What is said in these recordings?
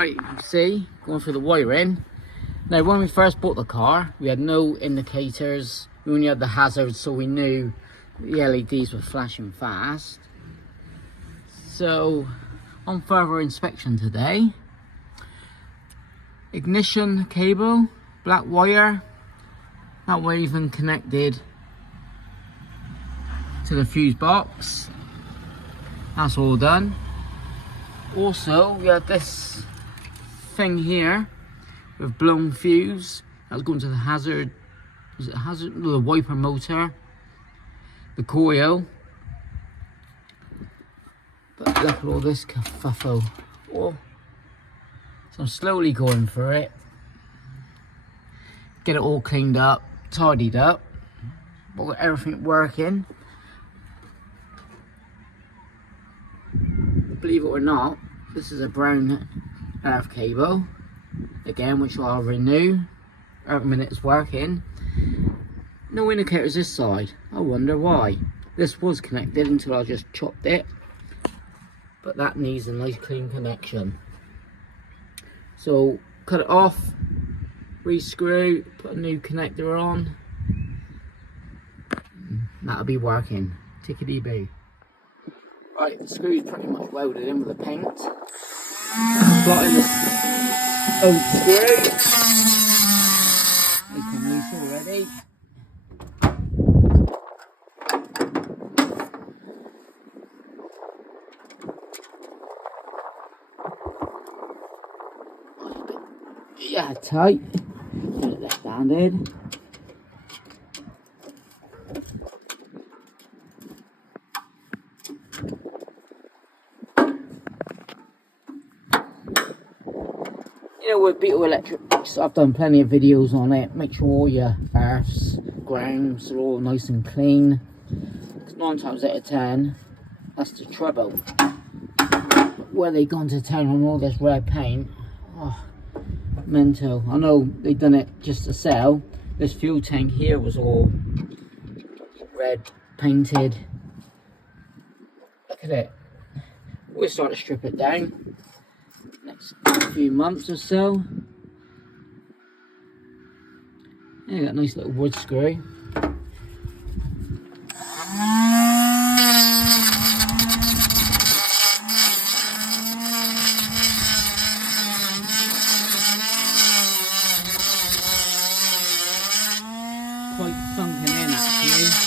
Right, you see, going through the wiring. Now, when we first bought the car, we had no indicators. We only had the hazards, so we knew the LEDs were flashing fast. So, on further inspection today, ignition cable, black wire, that wire even connected to the fuse box. That's all done. Also, we had this thing here with blown fuse that was going to the hazard. Was it hazard? No, the wiper motor, the coil. But look at all this kerfuffle. Oh. So I'm slowly going for it. Get it all cleaned up, tidied up. But with everything working. Believe it or not, this is a brown earth cable. Again, which I'll renew. Every minute it's working. No indicators this side. I wonder why. This was connected until I just chopped it. But that needs a nice clean connection. So cut it off, re-screw, put a new connector on. That'll be working. Tickety-boo. Right, the screw's pretty much welded in with the paint. Slotting this old screw. They come loose already. Yeah, tight. Get it left-handed. You know, with Beetle Electrics, I've done plenty of videos on it. Make sure all your earths, grounds are all nice and clean. Because 9 times out of 10, that's the trouble. Where they gone to town on all this red paint, oh, mental. I know they done it just to sell. This fuel tank here was all red painted. Look at it. We'll start to strip it down next few months or so. Yeah, got a nice little wood screw. Quite sunken in actually.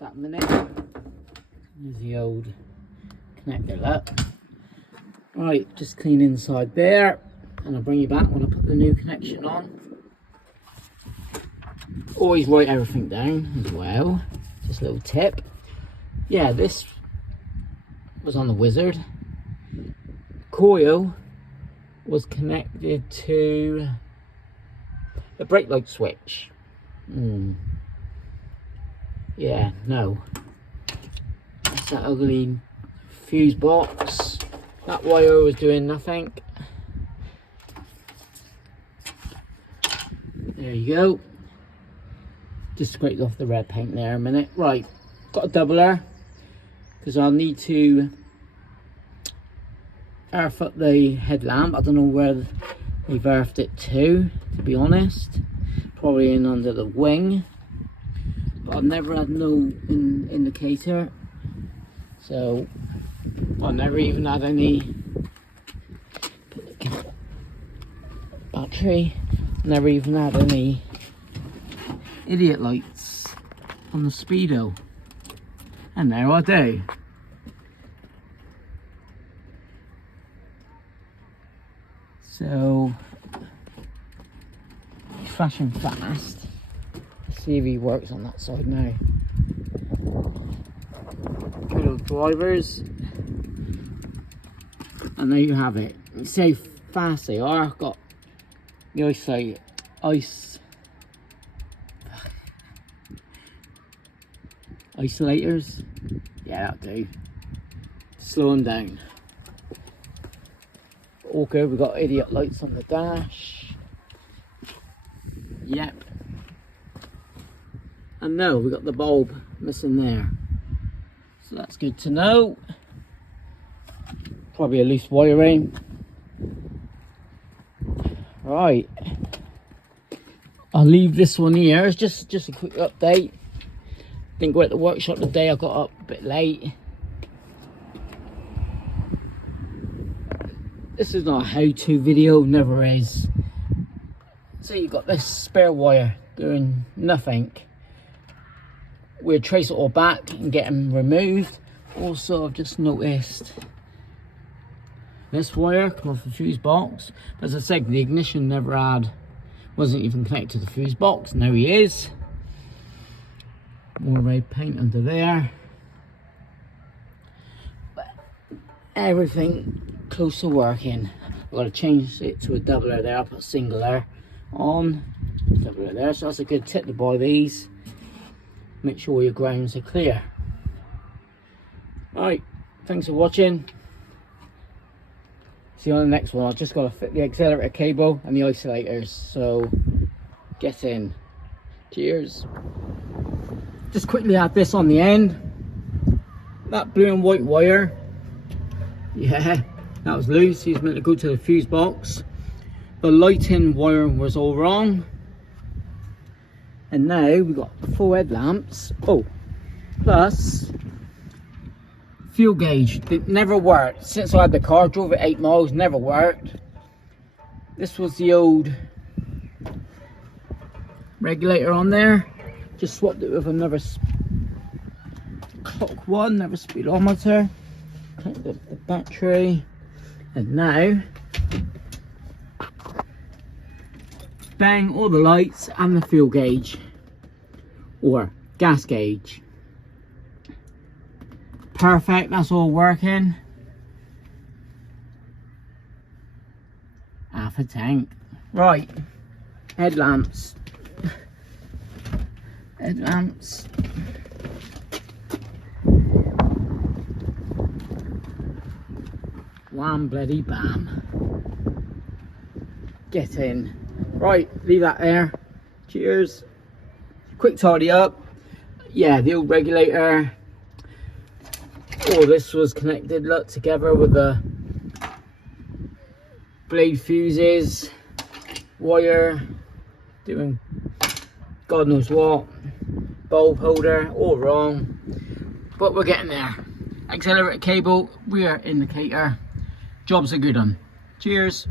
That minute. There's the old connector up. Right, just clean inside there, and I'll bring you back when I put the new connection on. Always write everything down as well. Just a little tip. Yeah, this was on the Wizard. Coil was connected to the brake light switch. Yeah, no. That's that ugly fuse box. That wire was doing nothing. There you go. Just scraped off the red paint there a minute. Right, got a doubler because I'll need to earth up the headlamp. I don't know where they've earthed it to be honest. Probably in under the wing. But I've never had no indicator, so I've never even had any battery. Never even had any idiot lights on the speedo, and now I do. So he's flashing fast. Let's see if he works on that side now. Good old drivers. And there you have it. You see how fast they are. I've got the isolators. Yeah, that'll do. Slow them down. All good. We've got idiot lights on the dash. Yep. And no, we got the bulb missing there. So that's good to know. Probably a loose wiring. Right. I'll leave this one here. It's just a quick update. Didn't go at the workshop today. I got up a bit late. This is not a how-to video, never is. So you've got this spare wire doing nothing. We'll trace it all back and get them removed. Also, I've just noticed this wire come off the fuse box. As I said, the ignition wasn't even connected to the fuse box. Now he is. More red paint under there. But everything close to working. I've got to change it to a doubler there. I'll put singular on, doubler there. So that's a good tip to buy these. Make sure your grounds are clear. Right, thanks for watching. See you on the next one. I've just got to fit the accelerator cable and the isolators. So get in. Cheers. Just quickly add this on the end. That blue and white wire. Yeah, that was loose. He's meant to go to the fuse box. The lighting wiring was all wrong. And now we've got 4 headlamps. Oh, plus fuel gauge. It never worked. Since I had the car, drove it 8 miles, never worked. This was the old regulator on there. Just swapped it with another clock one, another speedometer. Connect the battery. And now, bang all the lights and the fuel gauge. Or gas gauge. Perfect, that's all working. Half a tank. Right, headlamps. Headlamps. Wham bloody bam. Get in. Right, leave that there. Cheers. Quick tidy up. Yeah, the old regulator. All this was connected together with the blade fuses, wire, doing God knows what, bulb holder, all wrong, but we're getting there. Accelerator cable, rear indicator, job's a good one. Cheers.